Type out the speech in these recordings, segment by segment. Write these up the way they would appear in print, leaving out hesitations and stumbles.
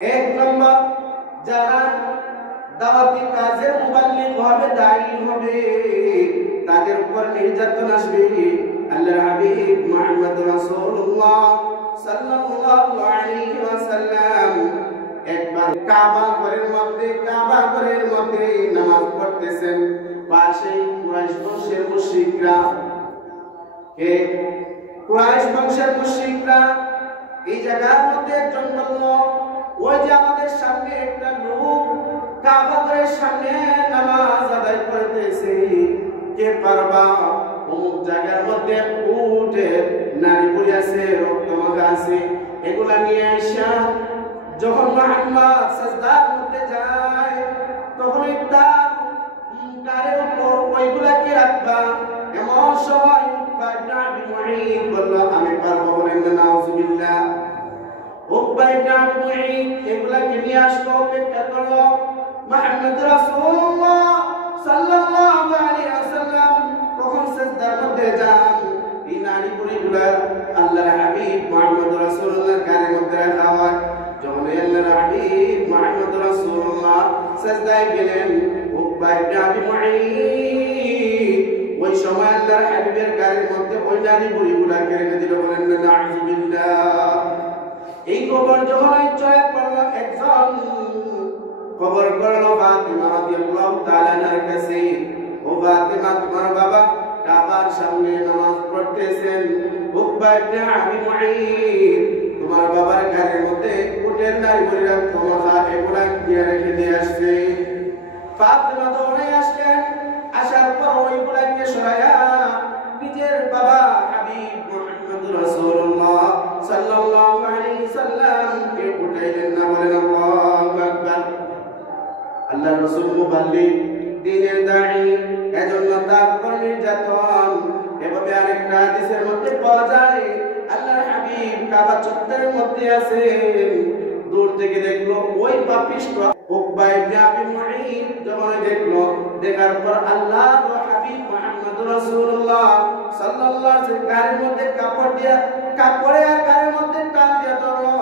এক নম্বর, যারা দাওয়াতি কাজে মুবাল্লিগ হবে, দায়ী হবে, তাদের উপর নির্যাতন আসবে। আল্লাহর হাবিব মুহাম্মদ রাসূলুল্লাহ সাল্লাল্লাহু আলাইহি ওয়াসাল্লাম একবার কাবা ঘরের মধ্যে নামাজ পড়তেছেন। পাশে কুরাইশ বংশের মুশরিকরা এই জায়গার মধ্যে একজন বলল, ওই যে আমাদের সামনে একটা লোক কাবা ঘরের সামনে নামাজ আদায় করতেছে, কে পারবা অমুক জায়গার মধ্যে উঠে নারী বুড়ি আছে, রক্ত মাখা আছে, এগুলা নিয়ে আইসা যখন মুহাম্মদ সাজদার মধ্যে যায় তখনই তার কারের উপর ওইগুলাকে রাখবা। এমন সময় বলল, আমি পারবো, বলেন নাউজুবিল্লাহ। উকবা ইবনে আবি মুঈত এগুলাকে নিয়ে আসলো, অপেক্ষা করলো। মুহাম্মদ রাসূলুল্লাহ সাল্লাল্লাহু আলাইহি ওয়াসাল্লাম তখন সিজদার মধ্যে যান। এই নারী বুড়িগুলা আল্লাহর হাবিব মুহাম্মদ রাসূলুল্লাহর গায়ের মধ্যে রাখা হয়। যখন আল্লাহর হাবিব মুহাম্মদ রাসূলুল্লাহ সিজদায় গেলেন, উকবা ইবনে আবি মুঈত ওই সময় আল্লাহর হাবিবের গায়ের মধ্যে ওই নারী বুড়িগুলাকে রেখে দিল। বলেন নাউজুবিল্লাহ। এই খবর যখন চলে পড়লো, একজন খবর করলো ফাতিমা রাদিয়াল্লাহু তাআলা আনহার কাছে, ও ফাতিমা, তোমার বাবা কাবার সামনে নামাজ পড়তেছেন, উকবা ইবনে আবি মুঈত তোমার বাবার গায়ের মধ্যে উটের নারী বুড়িরা তোমাখা এগুলা দিয়ে রেখে দিয়ে আসছে। ফাতিমা দৌড়ে আসলেন, আসার পর ওইগুলাকে সরাইয়া নিজের বাবা হাবিব মুহাম্মদ রাসূলুল্লাহ সাল্লাল্লাহু আলাইহি সাল্লামকে উঠাইলেন না। বলেন আল্লাহু আকবার। আল্লাহর রাসূল মুবাল্লিগ, দ্বীনের দাঈ, এজন্য তার উপর নির্যাতন। এভাবে আরেকটা হাদিসের মধ্যে পাওয়া যায়, আল্লাহর হাবিব কাবা চত্বরের মধ্যে আছেন, দূর থেকে দেখলো ওই পাপিষ্ঠ উকবা ইবনে আবি মুঈত যখন দেখলো, দেখার পর আল্লাহর হাবিব মুহাম্মদ রাসূলুল্লাহ সাল্লাল্লাহু আলাইহি ওয়াসাল্লাম গায়ের মধ্যে কাপড়ে আর গায়ের মধ্যে টান দিয়ে ধরলো।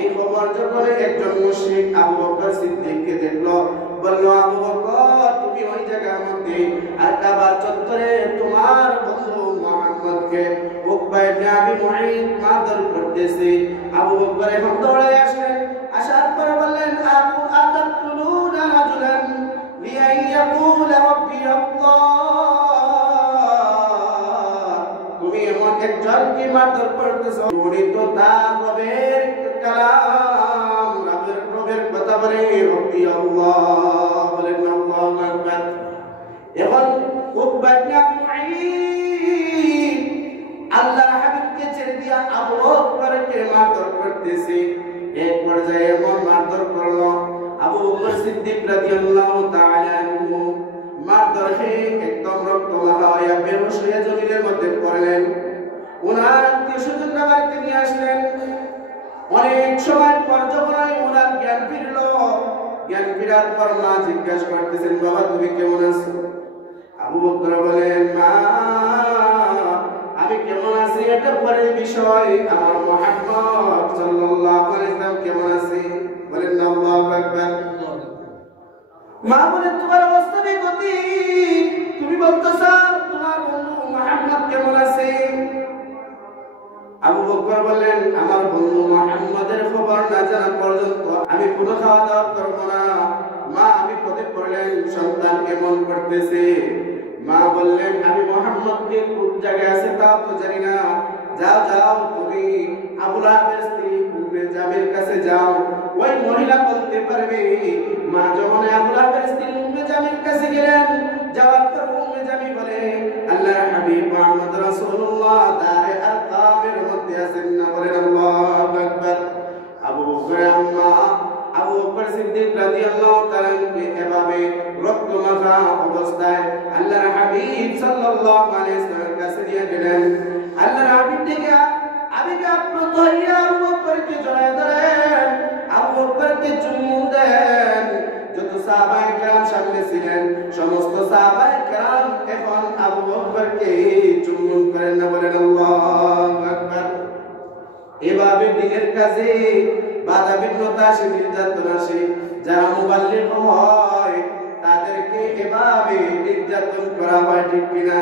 এই খবর যখন একজন মুশরিক আবু বকর সিদ্দিককে দেখলো, বলল, আবু বকর, তুমি ওই জায়গার মধ্যে আর কাবা চত্বরে তোমার বন্ধু মুহাম্মদকে উকবা ইবনে আবি মুঈত মারধর করতেছে। আবু বকর এখন দৌড়ে আসলেন, আসার পর বললেন, আতাকতুলুনা রাজুলান লিয়াকুলা রাব্বি আল্লাহ, তুমি এমন একজনকে মারধর করতেছো, উনি তো তার রবের কালাম, রবের কথা বলে, রব্বি আল্লাহ। বলেন আল্লাহু আকবার। এখন উকবা ইবনে আবি মুঈত আল্লাহর হাবিবকে ছেড়ে দিয়া আবু বকরকে মারধর করতেছে। এক পর্যায়ে এমন মারধর করলো, আবু বকর সিদ্দিক রাদিয়াল্লাহু তাআলা আনহু মারধর খেয়ে একদম রক্ত মাখা হয়ে বেহুশ হয়ে জমিনের মধ্যে পড়লেন। ওনার আত্মীয়স্বজনরা বাড়িতে নিয়ে আসলেন। অনেক সময় পর যখন ওনার জ্ঞান ফিরলো, জ্ঞান ফিরার পর মা জিজ্ঞাসা করতেছেন, বাবা তুমি কেমন আছো? আবু বকর বলেন, মা আমি কেমন আছি এটা পরের বিষয়, আমার মুহাম্মদ সাল্লাল্লাহু আলাইহি ওয়াসাল্লাম কেমন আছে? বলেন আল্লাহু আকবার। মা বলেন, তোমার অবস্থা বেগতি, তুমি বলতেছো তোমার বন্ধু মুহাম্মদ কেমন আছে? আবু বকর বলেন, আমার বন্ধু মুহাম্মদের খবর না জানা পর্যন্ত আমি কোনো খাওয়া দাওয়া করব না। মা আমি পদে পড়লেন, সন্তান কেমন করতেছে? মা বললেন, আমি মুহাম্মদকে কোন জায়গায় আছে তাও তো জানি না, যাও তুমি আবু লাহাবের স্ত্রী উম্মে জামির কাছে যাও, ওই মহিলা বলতে পারবে। মা যখন আবু লাহাবের স্ত্রী উম্মে জামির কাছে গেলেন, যাওয়ার পর উম্মে জামি বলে, আল্লাহর হাবিব মুহাম্মদ রাসূলুল্লাহ দারে আরকামের মধ্যে আছেন না। বলেন আল্লাহু আকবার। আবু বকর আম্মা আবু বকর সিদ্দিক রাদিয়াল্লাহু তাআলা এভাবে রক্তমাখা অবস্থায় আল্লাহর হাবিব সাল্লাল্লাহু আলাইহি ওয়াসাল্লামের কাছে নিয়ে গেলেন। আল্লাহর হাবিব থেকে আবেগে আপ্লুত হইয়া আবু বকরকে জড়ায় ধরেন, আবু বকরকে চুমু দেন। যত সাহাবায়ে কেরাম সামনে ছিলেন সমস্ত সাহাবায়ে কেরাম এখন আবু বকরকে চুম্বন করেন না। বলেন আল্লাহু আকবার। এভাবে দিনের কাজে বাধা বিঘ্নতা আসে, নির্যাতন আসে, যারা মুবাল্লিগ হয় তাদেরকে এভাবে নির্যাতন করা হয়, ঠিক কিনা?